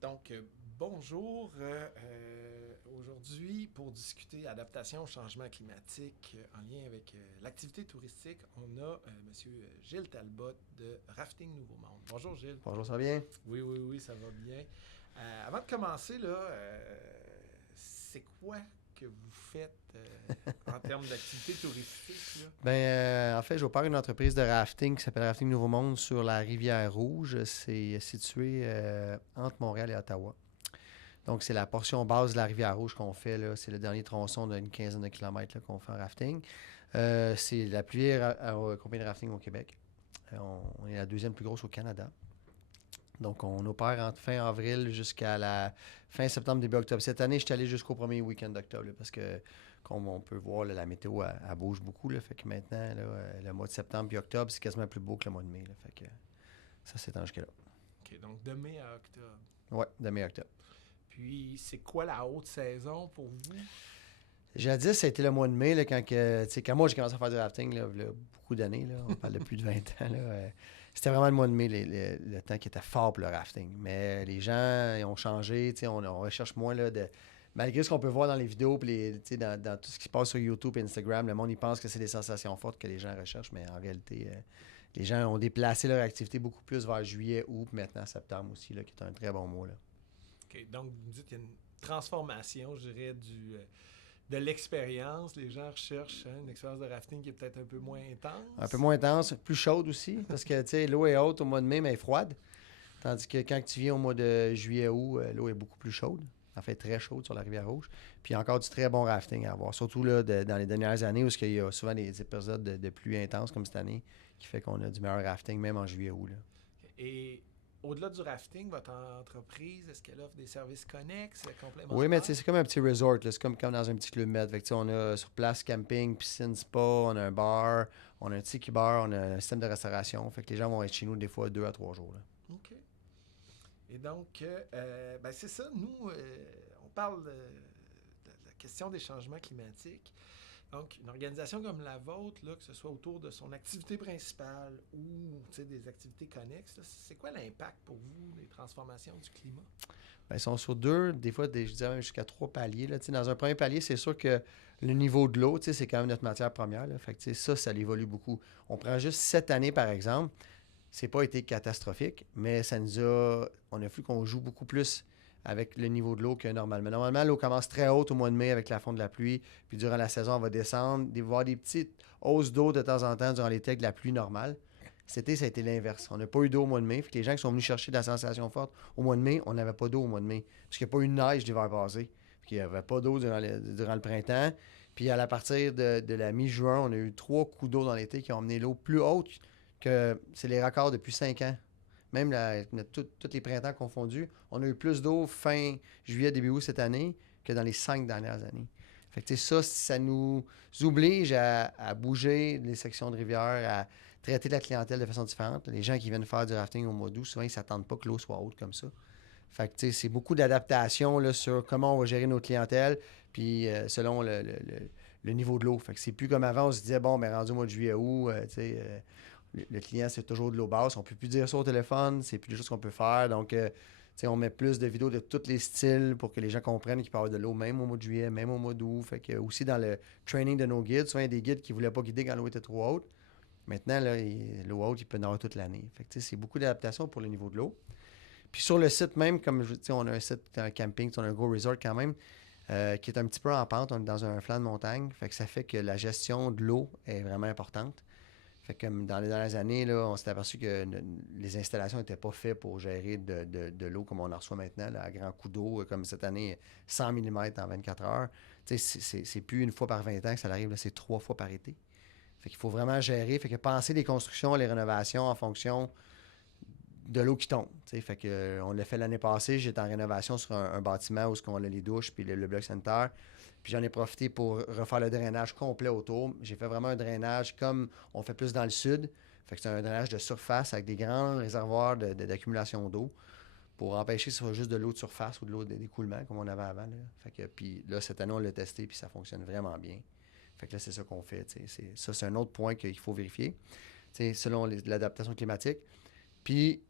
Donc, bonjour. Aujourd'hui, pour discuter adaptation au changement climatique en lien avec l'activité touristique, on a M. Gilles Talbot de Rafting Nouveau Monde. Bonjour Gilles. Bonjour, ça va bien? Oui, ça va bien. Avant de commencer, là, c'est quoi que vous faites en termes d'activité touristique, là? En fait, j'opère une entreprise de rafting qui s'appelle Rafting Nouveau Monde sur la rivière Rouge. C'est situé entre Montréal et Ottawa. Donc, c'est la portion basse de la rivière Rouge qu'on fait, là. C'est le dernier tronçon d'une quinzaine de kilomètres là, qu'on fait en rafting. C'est la plus vieille compagnie de rafting au Québec. On est la deuxième plus grosse au Canada. Donc, on opère entre fin avril jusqu'à la fin septembre, début octobre. Cette année, je suis allé jusqu'au premier week-end d'octobre là, parce que, comme on peut voir, là, la météo, elle bouge beaucoup. Là, fait que maintenant, là, le mois de septembre et octobre, c'est quasiment plus beau que le mois de mai. Là, fait que ça s'étend jusqu'à là. OK, donc de mai à octobre. Ouais, de mai à octobre. Puis, c'est quoi la haute saison pour vous? Jadis, ça a été le mois de mai, là, quand moi j'ai commencé à faire du rafting, là, il y a beaucoup d'années, là, on parle de plus de 20 ans. Là, c'était vraiment le mois de mai, le temps qui était fort pour le rafting. Mais les gens ils ont changé, on recherche moins là, malgré ce qu'on peut voir dans les vidéos, puis dans tout ce qui se passe sur YouTube et Instagram, le monde il pense que c'est des sensations fortes que les gens recherchent, mais en réalité, les gens ont déplacé leur activité beaucoup plus vers juillet, août, puis maintenant septembre aussi, là, qui est un très bon mois. Là. OK, donc vous me dites qu'il y a une transformation, je dirais, de l'expérience. Les gens recherchent une expérience de rafting qui est peut-être un peu moins Un peu intense. moins intense, plus chaude aussi, parce que l'eau est haute au mois de mai, mais elle est froide. Tandis que quand tu viens au mois de juillet-août, l'eau est beaucoup plus chaude. En fait, très chaude sur la rivière Rouge. Puis il y a encore du très bon rafting à avoir. Surtout là, dans les dernières années où il y a souvent des épisodes de pluie intense comme cette année qui fait qu'on a du meilleur rafting même en juillet-août. Là. Et au-delà du rafting, votre entreprise, est-ce qu'elle offre des services connexes, Oui, mais complémentaires? c'est comme un petit resort. Là. C'est comme dans un petit club med. Fait que, on a sur place camping, piscine, spa, on a un bar, on a un tiki bar, on a un système de restauration. Fait que les gens vont être chez nous des fois 2 à 3 jours. Là. OK. Et donc, ben c'est ça. Nous, on parle de la question des changements climatiques. Donc, une organisation comme la vôtre, là, que ce soit autour de son activité principale ou des activités connexes, là, c'est quoi l'impact pour vous des transformations du climat? Ben, ils sont sur deux, des fois, je dirais même jusqu'à 3 paliers. Là. Dans un premier palier, c'est sûr que le niveau de l'eau, c'est quand même notre matière première. Là. Fait que, ça évolue beaucoup. On prend juste cette année, par exemple. C'est pas été catastrophique, mais on a vu qu'on joue beaucoup plus avec le niveau de l'eau que normalement. Normalement, l'eau commence très haute au mois de mai avec la fonte de la pluie, puis durant la saison, on va descendre, voir des petites hausses d'eau de temps en temps durant l'été avec la pluie normale. Cet été, ça a été l'inverse. On n'a pas eu d'eau au mois de mai. Fait que les gens qui sont venus chercher de la sensation forte au mois de mai, on n'avait pas d'eau au mois de mai. Parce qu'il n'y a pas eu de neige l'hiver passé. Puis il n'y avait pas d'eau durant le printemps. Puis à la partir de la mi-juin, on a eu 3 coups d'eau dans l'été qui ont amené l'eau plus haute que c'est les records depuis 5 ans. Même tous les printemps confondus, on a eu plus d'eau fin juillet, début août cette année que dans les 5 dernières années. Fait que ça nous oblige à bouger les sections de rivière, à traiter la clientèle de façon différente. Les gens qui viennent faire du rafting au mois d'août, souvent, ils ne s'attendent pas que l'eau soit haute comme ça. Fait que c'est beaucoup d'adaptation là, sur comment on va gérer notre clientèle, puis selon le niveau de l'eau. Fait que c'est plus comme avant, on se disait, bon, mais rendu au mois de juillet août, le client, c'est toujours de l'eau basse. On ne peut plus dire ça au téléphone, c'est plus des choses qu'on peut faire. Donc, on met plus de vidéos de tous les styles pour que les gens comprennent qu'il peut y avoir de l'eau même au mois de juillet, même au mois d'août. Fait que aussi dans le training de nos guides, souvent il y a des guides qui ne voulaient pas guider quand l'eau était trop haute. Maintenant, là, l'eau haute, il peut en avoir toute l'année. Fait que c'est beaucoup d'adaptation pour le niveau de l'eau. Puis sur le site même, comme je dis, on a un site, un camping, on a un gros resort quand même, qui est un petit peu en pente. On est dans un flanc de montagne. Fait que ça fait que la gestion de l'eau est vraiment importante. Fait que comme dans les dernières années, là, on s'est aperçu que les installations n'étaient pas faites pour gérer de l'eau comme on en reçoit maintenant, là, à grands coups d'eau, comme cette année, 100 mm en 24 heures. C'est plus une fois par 20 ans que ça arrive, là, c'est 3 fois par été. Fait qu'il faut vraiment gérer. Fait que penser les constructions, les rénovations en fonction de l'eau qui tombe. Fait que, on l'a fait l'année passée. J'étais en rénovation sur un bâtiment où on a les douches puis le bloc sanitaire. Puis j'en ai profité pour refaire le drainage complet autour. J'ai fait vraiment un drainage comme on fait plus dans le sud. Fait que c'est un drainage de surface avec des grands réservoirs d'accumulation d'eau pour empêcher que ce soit juste de l'eau de surface ou de l'eau d'écoulement comme on avait avant. Là. Fait que, puis là, cette année, on l'a testé puis ça fonctionne vraiment bien. Fait que là, c'est ça qu'on fait. C'est un autre point qu'il faut vérifier selon l'adaptation climatique. Puis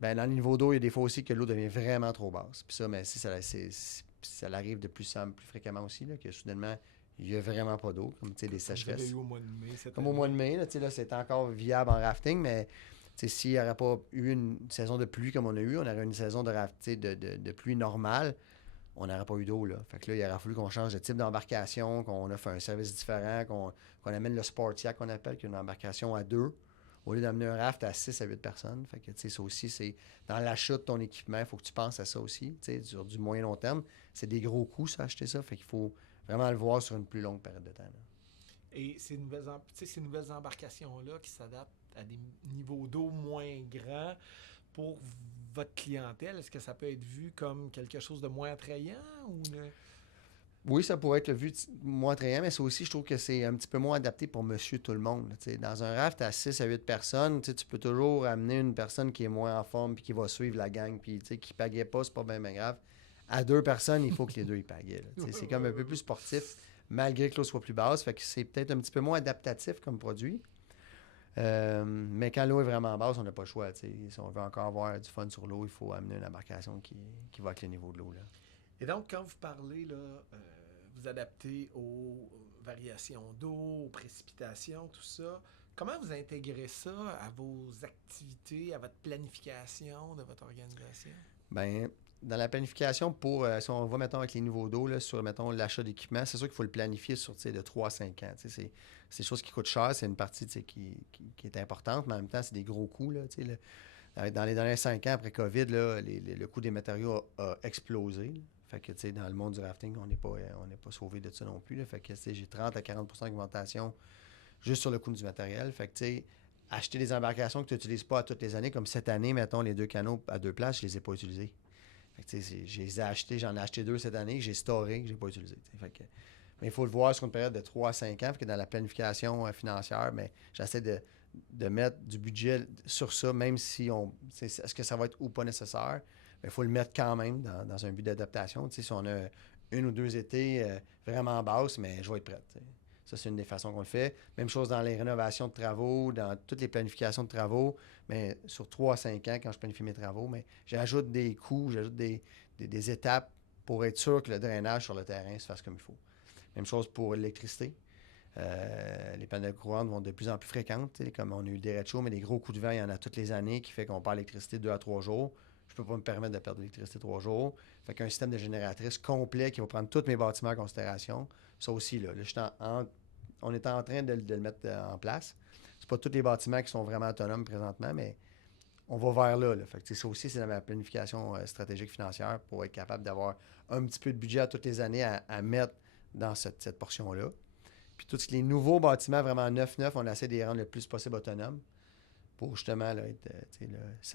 Ben, dans le niveau d'eau, il y a des fois aussi que l'eau devient vraiment trop basse. Puis ça, mais si ça arrive de plus fréquemment aussi, là, que soudainement, il n'y a vraiment pas d'eau, comme des Comme vous avez eu sécheresses. au mois de mai cette Comme au mois de année. mai, là, c'est encore viable en rafting, mais s'il n'y aurait pas eu une saison de pluie comme on a eu, on aurait une saison de, de pluie normale, on n'aurait pas eu d'eau. Là. Fait que là, il aurait fallu qu'on change de type d'embarcation, qu'on offre un service différent, qu'on amène le Sportiac qu'on appelle, qui est une embarcation à deux, au lieu d'amener un raft à 6 à 8 personnes. Fait que ça aussi, c'est dans l'achat de ton équipement, il faut que tu penses à ça aussi. Sur du moyen long terme, c'est des gros coûts, ça, acheter ça. Fait qu'il faut vraiment le voir sur une plus longue période de temps. Là. Et ces nouvelles embarcations-là qui s'adaptent à des niveaux d'eau moins grands pour votre clientèle, est-ce que ça peut être vu comme quelque chose de moins attrayant ou Oui, ça pourrait être vu moins attrayant, mais ça aussi, je trouve que c'est un petit peu moins adapté pour monsieur tout le monde. Là, dans un raft à 6 à 8 personnes, tu peux toujours amener une personne qui est moins en forme puis qui va suivre la gang, puis qui ne pagaie pas, c'est pas bien grave. À deux personnes, il faut que les deux y pagaient. C'est comme un peu plus sportif, malgré que l'eau soit plus basse. Fait que c'est peut-être un petit peu moins adaptatif comme produit. Mais quand l'eau est vraiment basse, on n'a pas le choix. Si on veut encore avoir du fun sur l'eau, il faut amener une embarcation qui va avec le niveau de l'eau. Là. Et donc, quand vous parlez, là, vous adaptez aux variations d'eau, aux précipitations, tout ça, comment vous intégrez ça à vos activités, à votre planification de votre organisation? Ben, dans la planification, si on va, mettons, avec les niveaux d'eau, là, sur, mettons, l'achat d'équipement, c'est sûr qu'il faut le planifier sur de 3 à 5 ans. C'est des choses qui coûtent cher, c'est une partie qui est importante, mais en même temps, c'est des gros coûts. Là, dans les derniers 5 ans, après COVID, là, le coût des matériaux a explosé. Là. Fait que, dans le monde du rafting, on n'est pas sauvé de ça non plus. Là. Fait que, j'ai 30 à 40 d'augmentation juste sur le coût du matériel. Fait que, acheter des embarcations que tu n'utilises pas à toutes les années, comme cette année, mettons, les 2 canaux à 2 places, je ne les ai pas utilisés. Fait que, je les ai achetés, j'en ai acheté 2 cette année, que j'ai storé, que je n'ai pas utilisé. Fait que, mais il faut le voir sur une période de 3 à 5 ans, fait que dans la planification financière, mais j'essaie de mettre du budget sur ça, même si est-ce que ça va être ou pas nécessaire, il faut le mettre quand même dans un but d'adaptation. Si on a 1 ou 2 étés vraiment basses, mais je vais être prêt. T'sais. Ça, c'est une des façons qu'on le fait. Même chose dans les rénovations de travaux, dans toutes les planifications de travaux, mais sur 3 à 5 ans, quand je planifie mes travaux, mais j'ajoute des coûts, j'ajoute des étapes pour être sûr que le drainage sur le terrain se fasse comme il faut. Même chose pour l'électricité. Les panneaux courantes vont de plus en plus fréquentes. Comme on a eu des rechauds, mais des gros coups de vent, il y en a toutes les années qui fait qu'on perd l'électricité 2 à 3 jours. Je ne peux pas me permettre de perdre l'électricité 3 jours. Fait qu'un système de génératrice complet qui va prendre tous mes bâtiments en considération. Ça aussi, là on est en train de le mettre en place. C'est pas tous les bâtiments qui sont vraiment autonomes présentement, mais on va vers là. Fait que, ça aussi, c'est dans ma planification stratégique financière pour être capable d'avoir un petit peu de budget à toutes les années à mettre dans cette portion-là. Puis tous les nouveaux bâtiments vraiment neufs, on essaie de les rendre le plus possible autonomes pour justement là, être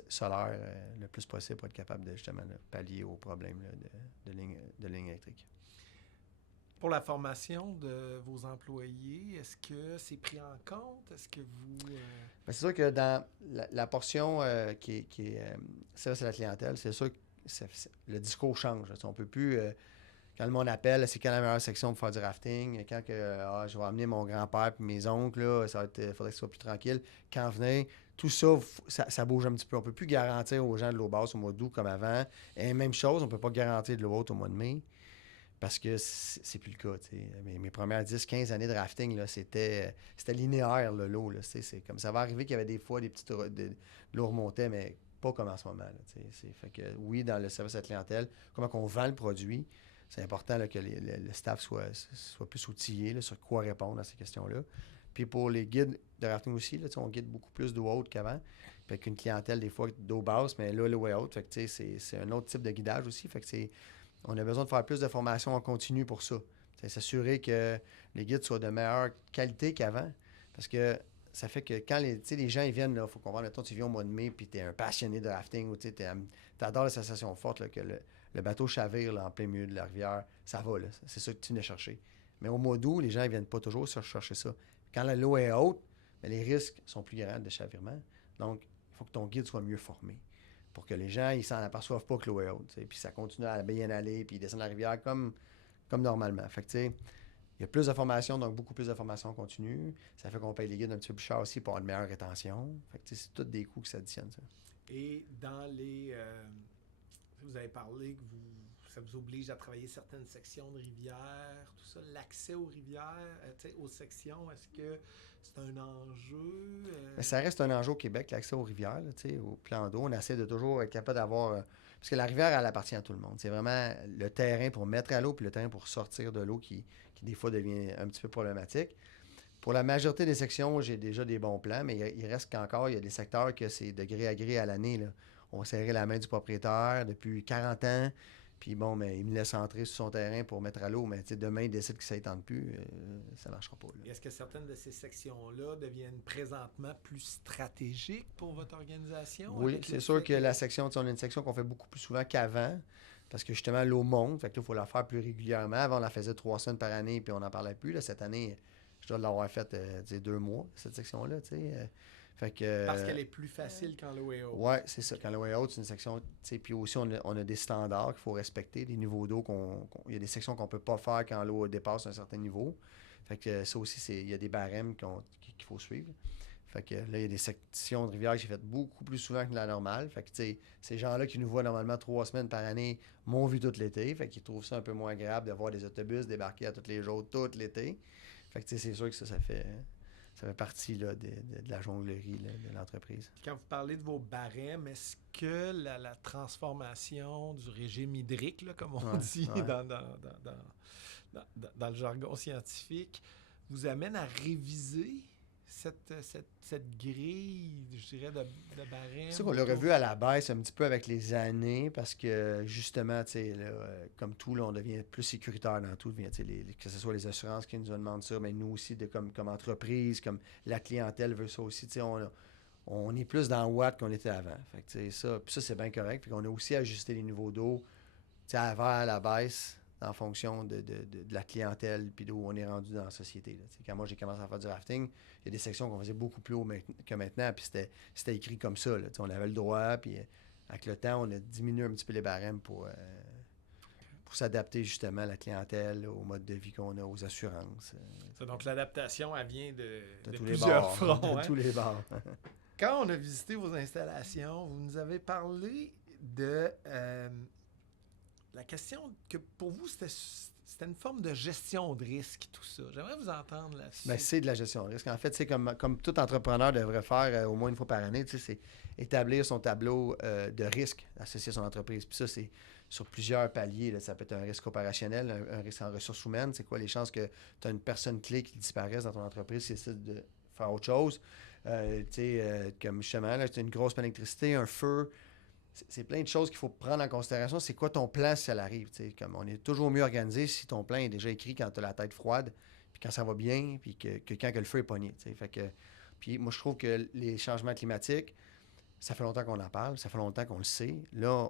solaire le plus possible pour être capable de justement là, pallier aux problèmes là, de ligne électrique. Pour la formation de vos employés, est-ce que c'est pris en compte? Est-ce que vous... C'est sûr que dans la portion qui est service à la clientèle, c'est sûr que le discours change. Là. On peut plus... quand le monde appelle, c'est quand la meilleure section pour faire du rafting. Quand je vais amener mon grand-père et mes oncles, là, faudrait que ce soit plus tranquille. Quand venir, tout ça, ça bouge un petit peu. On ne peut plus garantir aux gens de l'eau basse au mois d'août comme avant. Et même chose, on ne peut pas garantir de l'eau haute au mois de mai. Parce que c'est plus le cas. Mes premières 10-15 années de rafting, là, c'était linéaire, là, l'eau. Là, c'est comme ça va arriver qu'il y avait des fois des petites l'eau remontait, mais pas comme en ce moment. Là, fait que oui, dans le service à la clientèle, comment on vend le produit, c'est important là, que le staff soit plus outillé là, sur quoi répondre à ces questions-là. Puis pour les guides de rafting aussi, là, on guide beaucoup plus d'eau haute qu'avant. Fait qu'une clientèle, des fois, d'eau basse, mais là, l'eau est haute. Fait que c'est un autre type de guidage aussi. Fait que on a besoin de faire plus de formation en continu pour ça. C'est s'assurer que les guides soient de meilleure qualité qu'avant. Parce que ça fait que quand les gens ils viennent, il faut comprendre, mettons, tu viens au mois de mai puis tu es un passionné de rafting ou tu adores la sensation forte là, que le bateau chavire là, en plein milieu de la rivière, ça va. Là, c'est ça que tu viens de chercher. Mais au mois d'août, les gens ne viennent pas toujours chercher ça. Quand l'eau est haute, bien, les risques sont plus grands de chavirement. Donc, il faut que ton guide soit mieux formé. Pour que les gens ils s'en aperçoivent pas que l'eau est haute. Puis ça continue à bien aller, puis ils descendent la rivière comme normalement. Fait que il y a plus de formation, donc beaucoup plus de formation continue. Ça fait qu'on paye les guides un petit peu plus cher aussi pour avoir une meilleure rétention. Fait que c'est tous des coûts qui s'additionnent. Ça. Et dans les... vous avez parlé que ça vous oblige à travailler certaines sections de rivières, tout ça. L'accès aux rivières, aux sections, est-ce que c'est un enjeu? Mais ça reste un enjeu au Québec, l'accès aux rivières, là, au plan d'eau. On essaie de toujours être capable d'avoir... parce que la rivière, elle appartient à tout le monde. C'est vraiment le terrain pour mettre à l'eau puis le terrain pour sortir de l'eau qui des fois devient un petit peu problématique. Pour la majorité des sections, j'ai déjà des bons plans, mais il reste qu'encore, il y a des secteurs que c'est de gré à gré à l'année, là. On serrait la main du propriétaire depuis 40 ans, puis bon, mais il me laisse entrer sur son terrain pour mettre à l'eau, mais demain, il décide que ça ne tente plus, ça ne marchera pas. Là. Est-ce que certaines de ces sections-là deviennent présentement plus stratégiques pour votre organisation? Oui, c'est sûr que la section, on a une section qu'on fait beaucoup plus souvent qu'avant, parce que justement, l'eau monte, fait que là, il faut la faire plus régulièrement. Avant, on la faisait 3 semaines par année, puis on n'en parlait plus. Là, cette année, je dois l'avoir faite 2 mois, cette section-là, fait que, parce qu'elle est plus facile quand l'eau est haute. Oui, c'est ça. Quand l'eau est haute, c'est une section. Puis aussi, on a des standards qu'il faut respecter, des niveaux d'eau. Il y a des sections qu'on ne peut pas faire quand l'eau dépasse un certain niveau. Fait que ça aussi, il y a des barèmes qu'il faut suivre. Fait que là, il y a des sections de rivière que j'ai faites beaucoup plus souvent que la normale. Fait que ces gens-là qui nous voient normalement 3 semaines par année m'ont vu tout l'été. Fait qu'ils trouvent ça un peu moins agréable de voir des autobus débarquer à tous les jours, tout l'été. Fait que c'est sûr que ça fait partie là, de la jonglerie là, de l'entreprise. Quand vous parlez de vos barèmes, est-ce que la transformation du régime hydrique, là, comme on dit dans le jargon scientifique, vous amène à réviser cette grille, je dirais, de barème? C'est sûr qu'on l'a revu à la baisse un petit peu avec les années parce que, justement, comme tout, là, on devient plus sécuritaire dans tout. Que ce soit les assurances qui nous demandent ça, mais nous aussi, comme entreprise, comme la clientèle veut ça aussi. On est plus dans Watt qu'on était avant. Fait que, ça c'est bien correct. Puis on a aussi ajusté les niveaux d'eau à la baisse en fonction de la clientèle puis d'où on est rendu dans la société. Là. Quand moi, j'ai commencé à faire du rafting, il y a des sections qu'on faisait beaucoup plus haut que maintenant, puis c'était écrit comme ça. Là. On avait le droit, puis avec le temps, on a diminué un petit peu les barèmes pour s'adapter justement à la clientèle, au mode de vie qu'on a, aux assurances. Donc, l'adaptation, elle vient de tous plusieurs les fronts. De tous les bords. Quand on a visité vos installations, vous nous avez parlé de... la question que pour vous, c'était une forme de gestion de risque, tout ça. J'aimerais vous entendre là-dessus. Bien, c'est de la gestion de risque. En fait, c'est comme tout entrepreneur devrait faire au moins une fois par année, c'est établir son tableau de risque associé à son entreprise. Puis ça, c'est sur plusieurs paliers. Là. Ça peut être un risque opérationnel, un risque en ressources humaines. C'est quoi les chances que tu as une personne clé qui disparaisse dans ton entreprise si tu décides de faire autre chose? Comme justement, là, c'est une grosse panne d'électricité, un feu. C'est plein de choses qu'il faut prendre en considération. C'est quoi ton plan si ça arrive? Comme on est toujours mieux organisé si ton plan est déjà écrit quand tu as la tête froide, puis quand ça va bien, puis que quand que le feu est pogné. Fait que, puis moi, je trouve que les changements climatiques, ça fait longtemps qu'on en parle, ça fait longtemps qu'on le sait. Là,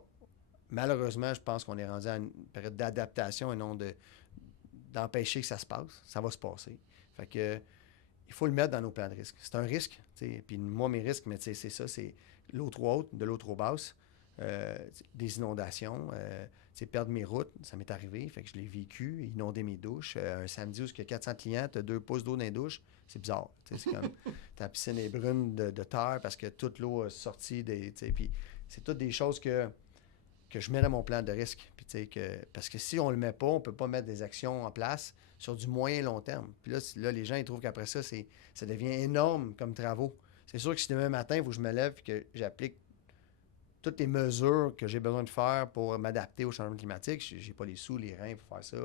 malheureusement, je pense qu'on est rendu à une période d'adaptation et non d'empêcher que ça se passe. Ça va se passer. Fait que il faut le mettre dans nos plans de risque. C'est un risque. Puis moi, mes risques, mais c'est ça, c'est l'eau trop haute, de l'eau trop basse. Des inondations, perdre mes routes, ça m'est arrivé, fait que je l'ai vécu, inonder mes douches. Un samedi où il y a 400 clients, tu as 2 pouces d'eau dans les douches, c'est bizarre. C'est comme ta piscine est brune de terre parce que toute l'eau est sortie. Puis c'est toutes des choses que je mets dans mon plan de risque. Puis parce que si on le met pas, on peut pas mettre des actions en place sur du moyen long terme. Puis là, les gens ils trouvent qu'après ça, ça devient énorme comme travaux. C'est sûr que si demain matin, il faut que je me lève et que j'applique toutes les mesures que j'ai besoin de faire pour m'adapter au changement climatique. J'ai pas les sous, les reins pour faire ça.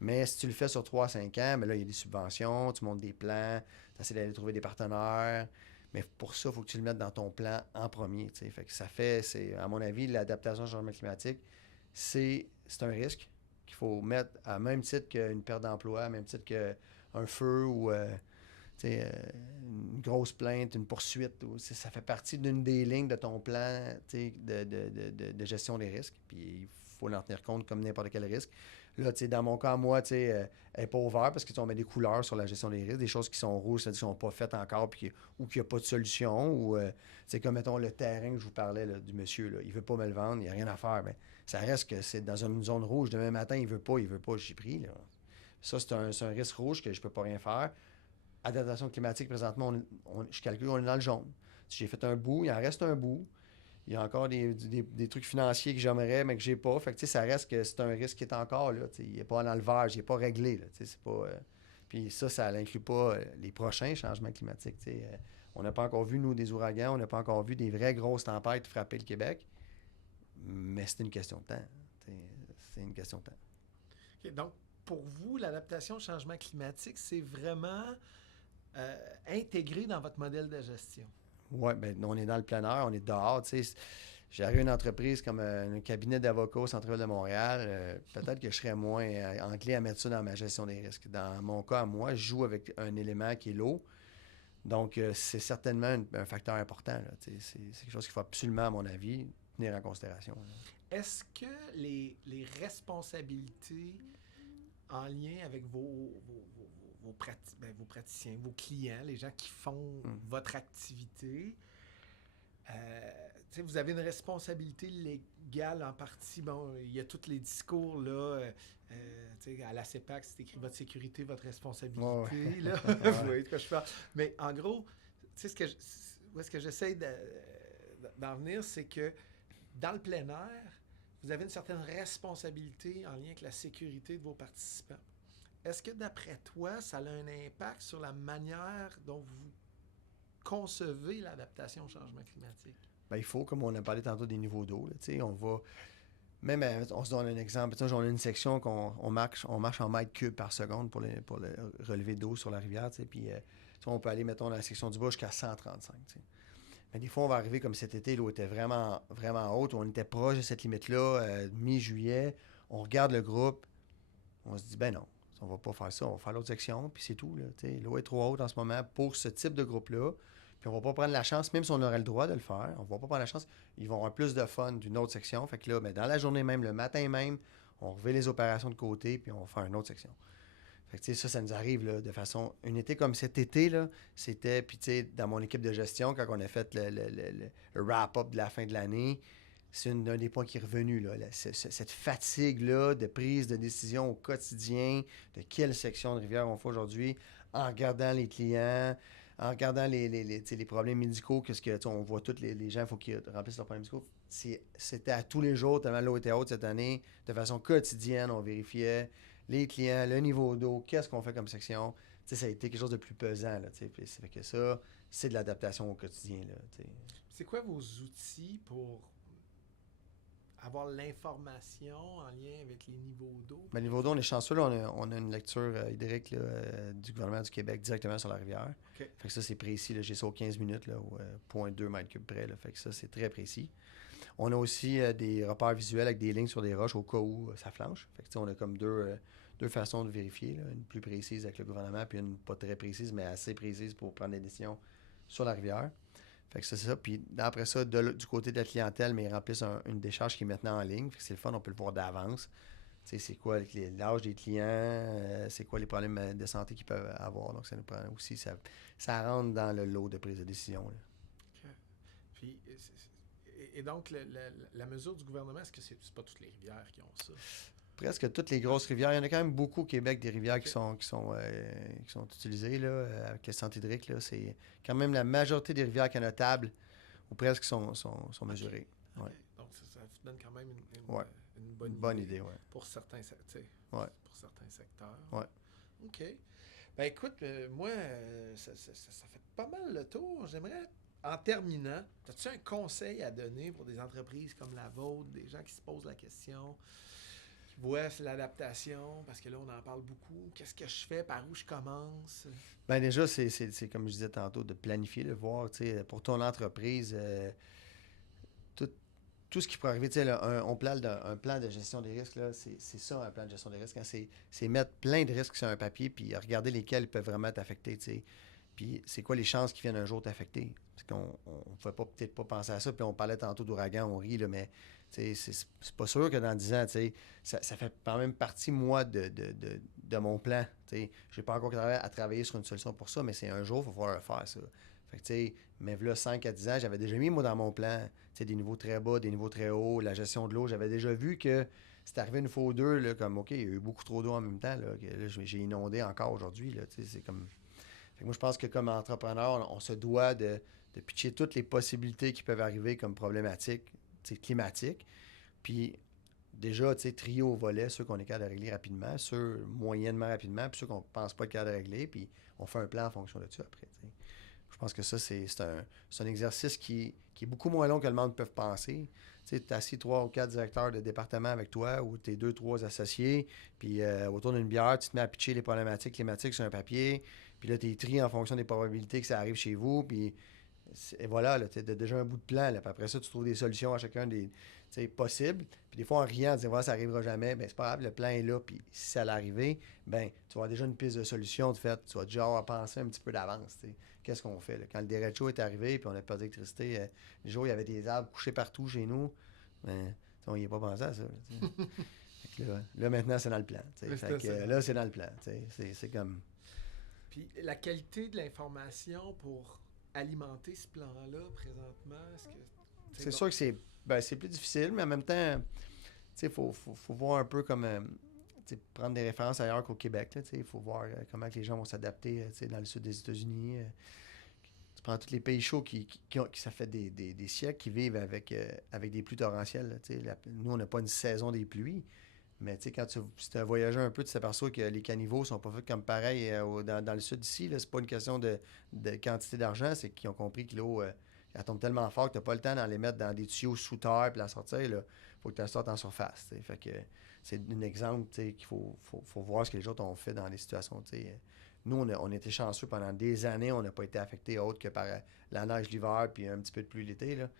Mais si tu le fais sur 3 à 5 ans, mais là, il y a des subventions, tu montes des plans, tu essaies d'aller trouver des partenaires. Mais pour ça, il faut que tu le mettes dans ton plan en premier. T'sais. Fait que à mon avis, l'adaptation au changement climatique, c'est un risque qu'il faut mettre à même titre qu'une perte d'emploi, à même titre qu'un feu ou une grosse plainte, une poursuite. Ça fait partie d'une des lignes de ton plan de gestion des risques. Puis il faut en tenir compte comme n'importe quel risque. Là, dans mon cas, moi, elle n'est pas ouverte parce qu'on met des couleurs sur la gestion des risques, des choses qui sont rouges, c'est-à-dire qui ne sont pas faites encore ou qu'il n'y a pas de solution. Ou c'est comme, mettons, le terrain que je vous parlais là, du monsieur, là, il ne veut pas me le vendre, il n'y a rien à faire. Mais ça reste que c'est dans une zone rouge. Demain matin, il ne veut pas, j'y prie. Là. Ça, c'est un risque rouge que je ne peux pas rien faire. Adaptation climatique, présentement, je calcule, on est dans le jaune. Si j'ai fait un bout, il en reste un bout. Il y a encore des trucs financiers que j'aimerais, mais que j'ai pas. Fait que, ça reste que c'est un risque qui est encore là. Il n'est pas dans le verge, il n'est pas réglé. Là, c'est pas, puis ça n'inclut pas les prochains changements climatiques. On n'a pas encore vu, nous, des ouragans, on n'a pas encore vu des vraies grosses tempêtes frapper le Québec, mais c'est une question de temps. C'est une question de temps. Okay, donc, pour vous, l'adaptation au changement climatique, c'est vraiment intégré dans votre modèle de gestion? Oui, bien, on est dans le plein air, on est dehors. J'aurais une entreprise comme un cabinet d'avocats au centre-ville de Montréal, peut-être que je serais moins enclin à mettre ça dans ma gestion des risques. Dans mon cas, moi, je joue avec un élément qui est l'eau. Donc, c'est certainement un facteur important. Là, c'est quelque chose qu'il faut absolument, à mon avis, tenir en considération. Là. Est-ce que les responsabilités en lien avec vos praticiens, vos clients, les gens qui font votre activité, vous avez une responsabilité légale en partie. Bon, il y a tous les discours, là, à la CEPAC, c'est écrit votre sécurité, votre responsabilité. Là. Vous voyez de quoi je parle. Mais en gros, où est-ce que j'essaie d'en venir, c'est que dans le plein air, vous avez une certaine responsabilité en lien avec la sécurité de vos participants. Est-ce que, d'après toi, ça a un impact sur la manière dont vous concevez l'adaptation au changement climatique? Bien, il faut, comme on a parlé tantôt des niveaux d'eau, là, on va... Même, on se donne un exemple. On a une section qu'on marche en mètres cubes par seconde pour le relevé d'eau sur la rivière. Puis on peut aller, mettons, dans la section du bas jusqu'à 135. T'sais. Mais des fois, on va arriver comme cet été, l'eau était vraiment, vraiment haute. On était proche de cette limite-là, mi-juillet. On regarde le groupe. On se dit, ben non, on va pas faire ça. On va faire l'autre section, puis c'est tout. Là, l'eau est trop haute en ce moment pour ce type de groupe-là. Puis on va pas prendre la chance, même si on aurait le droit de le faire, on va pas prendre la chance. Ils vont avoir plus de fun d'une autre section. Fait que là, dans la journée même, le matin même, on revient les opérations de côté, puis on va faire une autre section. Fait que ça nous arrive là, de façon... Un été comme cet été, là, c'était... Puis dans mon équipe de gestion, quand on a fait le wrap-up de la fin de l'année, c'est un des points qui est revenu. Là, cette fatigue-là de prise de décision au quotidien, de quelle section de rivière on fait aujourd'hui, en regardant les clients... En regardant les problèmes médicaux, on voit tous les gens, il faut qu'ils remplissent leurs problèmes médicaux. C'était à tous les jours, tellement l'eau était haute cette année. De façon quotidienne, on vérifiait les clients, le niveau d'eau, qu'est-ce qu'on fait comme section. Ça a été quelque chose de plus pesant. Là, fait que ça, c'est de l'adaptation au quotidien. Là, c'est quoi vos outils pour avoir l'information en lien avec les niveaux d'eau? Le niveau d'eau, on est chanceux. Là, on a une lecture hydrique là, du gouvernement du Québec directement sur la rivière. Okay. Fait que ça, c'est précis. Là, j'ai ça aux 15 minutes, là, au 0.2 mètres cubes près. Là, fait que ça, c'est très précis. On a aussi des repères visuels avec des lignes sur des roches au cas où ça flanche. Fait que on a comme deux façons de vérifier. Là, une plus précise avec le gouvernement, puis une pas très précise, mais assez précise pour prendre des décisions sur la rivière. Fait que c'est ça. Puis après ça, du côté de la clientèle, mais ils remplissent une décharge qui est maintenant en ligne. Fait que c'est le fun, on peut le voir d'avance. C'est quoi l'âge des clients, c'est quoi les problèmes de santé qu'ils peuvent avoir. Donc, ça nous prend aussi, ça rentre dans le lot de prise de décision. Là. Okay. Puis, et donc, la mesure du gouvernement, est-ce que c'est pas toutes les rivières qui ont ça? Presque toutes les grosses rivières. Il y en a quand même beaucoup au Québec, des rivières qui sont utilisées là, avec le centre hydrique. Là. C'est quand même la majorité des rivières qui sont notables ou presque sont mesurées. Okay. Ouais. Donc, ça vous donne quand même une bonne idée ouais. pour certains secteurs. Ouais. OK. Ben écoute, moi, ça fait pas mal le tour. J'aimerais, en terminant, as-tu un conseil à donner pour des entreprises comme la vôtre, des gens qui se posent la question, qui voient l'adaptation, parce que là, on en parle beaucoup. Qu'est-ce que je fais? Par où je commence? Ben déjà, c'est comme je disais tantôt, de planifier, de voir, pour ton entreprise, tout ce qui pourrait arriver, un plan de gestion des risques, là, c'est ça, un plan de gestion des risques. Hein, c'est mettre plein de risques sur un papier, puis regarder lesquels peuvent vraiment t'affecter, t'sais. Puis c'est quoi les chances qu'ils viennent un jour t'affecter? Parce qu'on ne pouvait peut-être pas penser à ça, puis on parlait tantôt d'ouragan, on rit, là, mais c'est pas sûr que dans 10 ans, ça fait quand même partie, moi, de mon plan. Je n'ai pas encore à travailler sur une solution pour ça, mais c'est un jour, il va falloir faire ça. Fait que, mais là, 5 à 10 ans, j'avais déjà mis, moi, dans mon plan, des niveaux très bas, des niveaux très hauts, la gestion de l'eau. J'avais déjà vu que c'est arrivé une fois ou deux, là, comme, OK, il y a eu beaucoup trop d'eau en même temps, là, que, là j'ai inondé encore aujourd'hui, là, c'est comme... Fait que moi, je pense que comme entrepreneur, on se doit de pitcher toutes les possibilités qui peuvent arriver comme problématiques climatiques. Puis déjà, trier au volet ceux qu'on est capable de régler rapidement, ceux moyennement rapidement, puis ceux qu'on ne pense pas être capable de régler, puis on fait un plan en fonction de ça après. T'sais. Je pense que ça, c'est un exercice qui est beaucoup moins long que le monde peut penser. Tu as assis 3 ou 4 directeurs de département avec toi ou tes 2 3 associés, puis autour d'une bière, tu te mets à pitcher les problématiques climatiques sur un papier, puis là, tu es trié en fonction des probabilités que ça arrive chez vous, puis et voilà, tu as déjà un bout de plan. Là, puis après ça, tu trouves des solutions à chacun des possibles. Puis des fois, en riant, en disant, voilà, ça n'arrivera jamais, ben c'est pas grave, le plan est là, puis si ça l'arrivait, ben tu vas avoir déjà une piste de solution de fait. Tu vas déjà avoir pensé un petit peu d'avance. Qu'est-ce qu'on fait? Là? Quand le derecho est arrivé, puis on n'a pas d'électricité, les jours, il y avait des arbres couchés partout chez nous, ben, on n'y a pas pensé à ça. Là, maintenant, c'est dans le plan. Fait que, là, c'est dans le plan. C'est comme... Puis la qualité de l'information pour alimenter ce plan-là présentement, est-ce que... C'est sûr que c'est plus difficile, mais en même temps, il faut voir un peu comme... prendre des références ailleurs qu'au Québec. Il faut voir comment les gens vont s'adapter dans le sud des États-Unis. Tu prends tous les pays chauds qui ça fait des siècles qui vivent avec des pluies torrentielles. Nous, on n'a pas une saison des pluies. Mais quand si tu as voyagé un peu, tu t'aperçois que les caniveaux sont pas faits comme pareil dans le sud ici. C'est pas une question de quantité d'argent, c'est qu'ils ont compris que l'eau elle tombe tellement fort que tu n'as pas le temps d'en les mettre dans des tuyaux sous terre puis la sortir. Il faut que tu la sortes en surface. Fait que c'est un exemple qu'il faut voir ce que les autres ont fait dans les situations. Nous, on était chanceux pendant des années, on n'a pas été affectés autre que par la neige l'hiver puis un petit peu de pluie l'été. Là.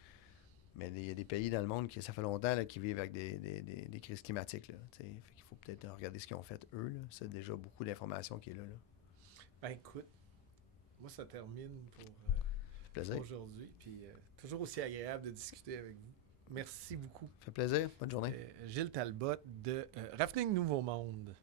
Mais il y a des pays dans le monde qui ça fait longtemps là, qui vivent avec des crises climatiques. Là, fait qu'il faut peut-être regarder ce qu'ils ont fait eux. Là. C'est déjà beaucoup d'informations qui est là. Ben écoute, moi ça termine pour aujourd'hui. Puis toujours aussi agréable de discuter avec vous. Merci beaucoup. Ça fait plaisir. Bonne journée. Gilles Talbot de Rafting Nouveau Monde.